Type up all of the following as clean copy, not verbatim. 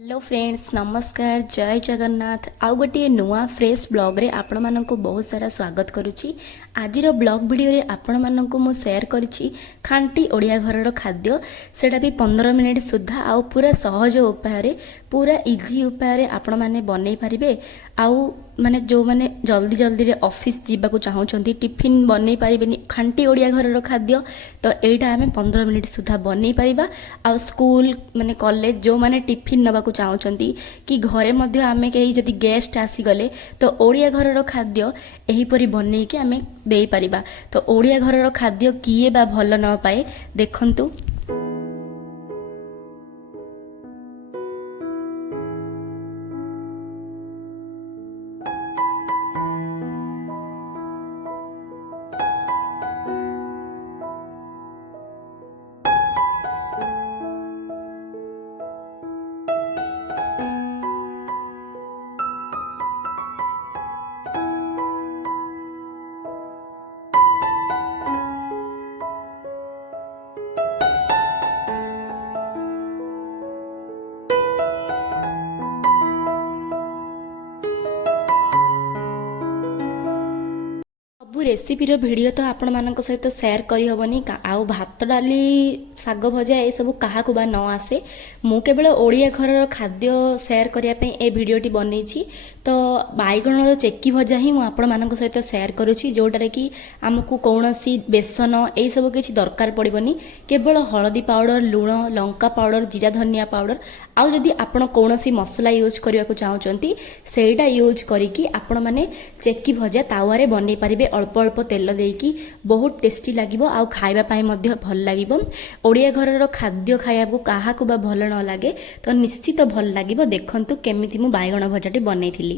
Hello friends, नमस्कार, जय जगन्नाथ। आउ गोटे नुआ फ्रेश ब्लॉग रे आपण मानक बहुत सारा स्वागत करुच्ची। आजिर ब्लॉग वीडियो रे आपण मानक मु शेयर करिछि खांटी ओडिया घरर खाद्य। सेटा भी 15 मिनिट सुद्धा आउ पूरा सहज उपाय रे, पूरा इजी उपाय रे आपण माने बनै पारिबे। आउ माने जो माने जल्दी जल्दी रे ऑफिस जीवा चाहूँगी, टिफिन बनै पारिबेनी खांटी ओडिया घरर खाद्य, तो एटा आमे 15 मिनिट सुद्धा बनै पारिबा। आउ स्कूल माने कॉलेज जो माने टिफिन नबा चाहूँगी कि घरे मध्य आमे कहीं जदि गेस्ट आसीगले तो ओडिया घरर खाद्य एहीपरि बनैकी आमे देई परिबा। तो ओडिया घरर खाद्य किए बा भल न पाए, देखंतु। ସବୁ ରେସିପିର ଭିଡ଼ିଓ ତ ଆପଣମାନଙ୍କ ସହିତ ସେୟାର କରିହେବନି। ଆଉ ଭାତ ଡାଲି ଶାଗ ଭଜା ଏସବୁ କାହାକୁ ବା ନ ଆସେ। ମୁଁ କେବଳ ଓଡ଼ିଆ ଘରର ଖାଦ୍ୟ ସେୟାର କରିବା ପାଇଁ ଏ ଭିଡ଼ିଓଟି ବନେଇଛି। ତ ବାଇଗଣର ଚେକି ଭଜା ହିଁ ମୁଁ ଆପଣମାନଙ୍କ ସହିତ ସେୟାର କରୁଛି, ଯେଉଁଟାରେ କି ଆମକୁ କୌଣସି ବେସନ ଏଇସବୁ କିଛି ଦରକାର ପଡ଼ିବନି। କେବଳ ହଳଦୀ ପାଉଡ଼ର, ଲୁଣ, ଲଙ୍କା ପାଉଡ଼ର, ଜିରା ଧନିଆ ପାଉଡ଼ର, ଆଉ ଯଦି ଆପଣ କୌଣସି ମସଲା ୟୁଜ୍ କରିବାକୁ ଚାହୁଁଛନ୍ତି ସେଇଟା ୟୁଜ୍ କରିକି ଆପଣମାନେ ଚେକି ଭଜା ତାୱାରେ ବନେଇ ପାରିବେ। ଅଳ୍ପ ଅଳ୍ପ ତେଲ ଦେଇକି ବହୁତ ଟେଷ୍ଟି ଲାଗିବ, ଆଉ ଖାଇବା ପାଇଁ ମଧ୍ୟ ଭଲ ଲାଗିବ। ଓଡ଼ିଆ ଘରର ଖାଦ୍ୟ ଖାଇବାକୁ କାହାକୁ ବା ଭଲ ନ ଲାଗେ, ତ ନିଶ୍ଚିତ ଭଲ ଲାଗିବ। ଦେଖନ୍ତୁ କେମିତି ମୁଁ ବାଇଗଣ ଭଜାଟି ବନେଇଥିଲି।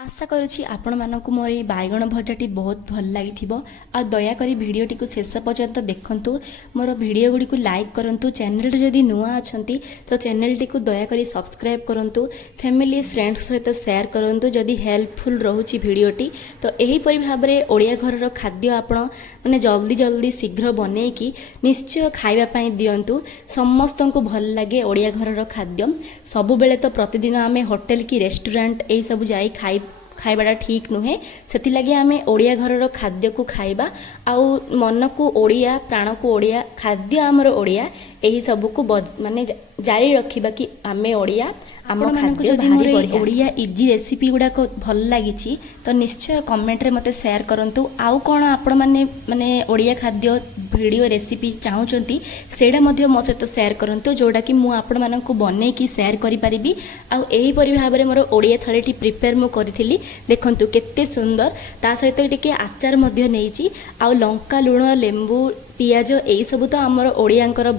आशा करुछि आपण मानकु मोर ये बाइगण भजाटी बहुत भल लागिथिबो। आ दयाकरी भिडियोटी शेष पर्यंत देखंतु। मोर भिडियो गुडी को लाइक करंतु। चैनल जदि नुआ अछंती तो चैनल को दयाकरी सब्सक्राइब करंतु। फैमिली फ्रेंड्स सहित शेयर करंतु जदि हेल्पफुल रहुछि भिडियोटी। तो एही परि भाबरे ओडिया घरर खाद्य आपण माने जल्दी जल्दी शीघ्र बनेकी निश्चय खाइबा पई दियंतु। समस्तंकु भल लागे ओडिया घरर खाद्य। सबु बेले तो प्रतिदिन आमे होटल की रेस्टोरेंट एई सब जाई खाइबाटा ठीक नुहे। से लगे आम ओडिया घरर खाद्य को खाइबा। आउ मन को ओडिया, प्राण को ओडिया, खाद्य आमर ओडिया, यही सब को माने जारी रखिबा कि आमे ओडिया। आम खाद्य जदि मोर ओडिया इजी रेसिपी गुड़ाक भल लगी तो निश्चय कमेंट रे मते शेयर करंतु। आउ कोन आपण माने ओडिया खाद्य वीडियो रेसिपी चाहूँगी सेटा मध्य मो सहित शेयर करंतु, जोड़ा कि मु आपण मानकु बनै कि शेयर करि परिबी। आउ एही परि भाबरे मोर ओडिया थालीटी प्रिपेयर मु करिथिली। देखंतु केते सुंदर। ता सहित टिके आचार मध्य नेइची। आउ लंका, लुण, लेंबू, पियाज एई सब तो आमर ओडियांकर